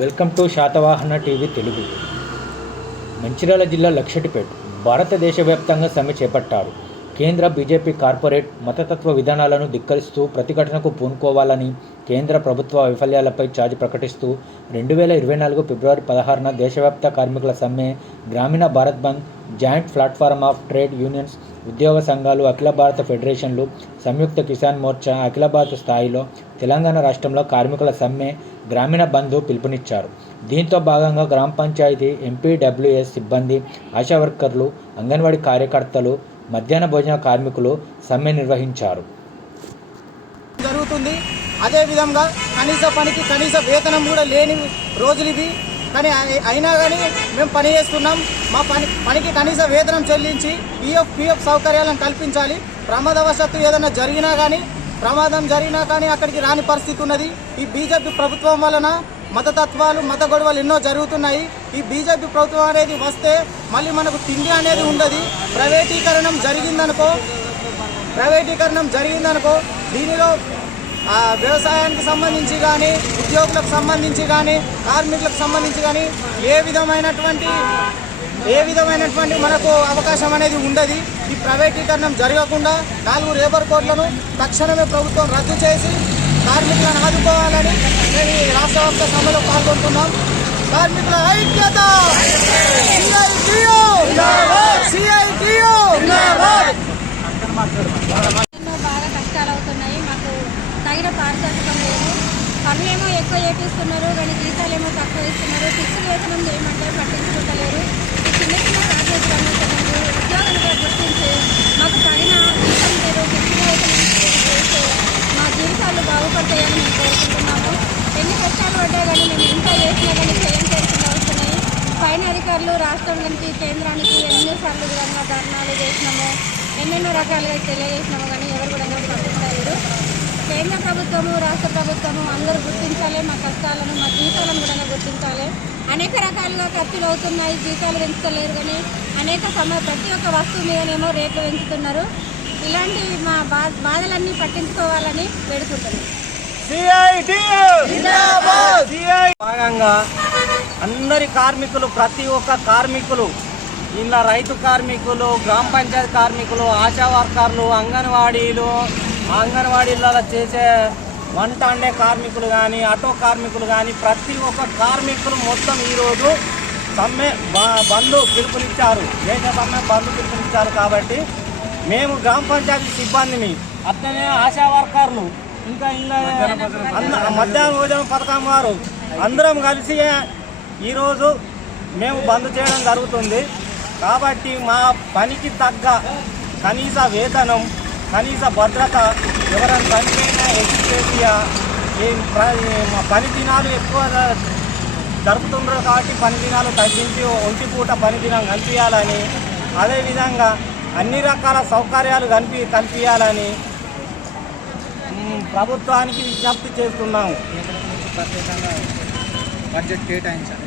Welcome to Satavahana TV Telugu. Mancherial జిల్లా లక్షటిపేట్. భారతదేశ వ్యాప్తంగా సమ్మె చేపట్టారు. కేంద్ర బీజేపీ కార్పొరేట్ మతతత్వ విధానాలను ధిక్కరిస్తూ ప్రతిఘటనకు పూనుకోవాలని కేంద్ర ప్రభుత్వ వైఫల్యాలపై ఛార్జ్ ప్రకటిస్తూ రెండు వేల ఇరవై నాలుగు ఫిబ్రవరి పదహారున దేశవ్యాప్త కార్మికుల సమ్మె గ్రామీణ Bharat bandh joint platform of trade unions ఉద్యోగ సంఘాలు అఖిల భారత ఫెడరేషన్లు సంయుక్త కిసాన్ మోర్చా అఖిల భారత స్థాయిలో తెలంగాణ రాష్ట్రంలో కార్మికుల సమ్మె గ్రామీణ బంధు పిలుపునిచ్చారు. దీంతో భాగంగా గ్రామ పంచాయతీ ఎంపీడబ్ల్యూఎస్ సిబ్బంది ఆశా వర్కర్లు అంగన్వాడీ కార్యకర్తలు మధ్యాహ్న భోజన కార్మికులు సమ్మె నిర్వహించారు. జరుగుతుంది. అదే విధంగా కనీస పనికి కనీస వేతనం కూడా లేని రోజులు ఇవి. కానీ అయినా కానీ మేము పని చేస్తున్నాం. మా పని పనికి కనీస వేతనం చెల్లించి పిఎఫ్ పిఎఫ్ సౌకర్యాలను కల్పించాలి. ప్రమాదవశాత్తు ఏదైనా జరిగినా కానీ ప్రమాదం జరిగినా కానీ అక్కడికి రాని పరిస్థితి ఉన్నది. ఈ బీజేపీ ప్రభుత్వం వలన మతతత్వాలు మత గొడవలు ఎన్నో జరుగుతున్నాయి. ఈ బీజేపీ ప్రభుత్వం అనేది వస్తే మళ్ళీ మనకు తిండి అనేది ఉండదు. ప్రైవేటీకరణం జరిగిందనుకో ప్రైవేటీకరణం జరిగిందనుకో దీనిలో వ్యవసాయానికి సంబంధించి కానీ ఉద్యోగులకు సంబంధించి కానీ కార్మికులకు సంబంధించి కానీ ఏ విధమైనటువంటి ఏ విధమైనటువంటి మనకు అవకాశం అనేది ఉండదు. ఈ ప్రైవేటీకరణం జరగకుండా నాలుగు లేబర్ కోడ్లను తక్షణమే ప్రభుత్వం రద్దు చేసి కార్మికులను ఆదుకోవాలని మేము రాష్ట్ర వ్యాప్త సభలో పాల్గొంటున్నాం. కార్మికుల ఐక్యత! అధికారులు రాష్ట్రం నుంచి కేంద్రానికి ఎన్నోసార్లు విధంగా ధర్నాలు చేసినాము ఎన్నెన్నో రకాలుగా తెలియజేసినాము కానీ ఎవరు కూడా పట్టించలేరు కేంద్ర ప్రభుత్వము రాష్ట్ర ప్రభుత్వము అందరూ గుర్తించాలి మా కష్టాలను మా జీతాలను కూడా గుర్తించాలి. అనేక రకాలుగా ఖర్చులు అవుతున్నాయి జీతాలు పెంచుతలేరు కానీ అనేక సమ ప్రతి ఒక్క వస్తువు మీదనేమో రేట్లు పెంచుతున్నారు. ఇలాంటి మా బా బాధలన్నీ పట్టించుకోవాలని వేడుకుంటున్నాం భాగంగా అందరి కార్మికులు ప్రతి ఒక్క కార్మికులు ఇలా రైతు కార్మికులు గ్రామ పంచాయతీ కార్మికులు ఆశా వర్కర్లు అంగన్వాడీలు అంగన్వాడీలలో చేసే వంట అండే కార్మికులు కానీ ఆటో కార్మికులు కానీ ప్రతి ఒక్క కార్మికులు మొత్తం ఈరోజు సమ్మె బ- బంధు పిలుపునిచ్చారు. దేశ సమ్మె బంధు పిలుపునిచ్చారు కాబట్టి మేము గ్రామ పంచాయతీ సిబ్బందిని అట్లనే ఆశా వర్కర్లు ఇంకా ఇలా అన్న మధ్యాహ్న భోజన పథకం వారు అందరం కలిసి ఈరోజు మేము బంద్ చేయడం జరుగుతుంది. కాబట్టి మా పనికి తగ్గ కనీస వేతనం కనీస భద్రత ఎవరైనా చనిపోయినా ఎక్స్పేసియా మా పని దినాలు ఎక్కువ జరుపుతుండ్రు కాబట్టి పని దినాలు తగ్గించి ఒంటి పూట పని దినం కల్పించాలని అదేవిధంగా అన్ని రకాల సౌకర్యాలు కనిపి కల్పించాలని ప్రభుత్వానికి విజ్ఞప్తి చేస్తున్నాము. బడ్జెట్ కేటాయించాలి.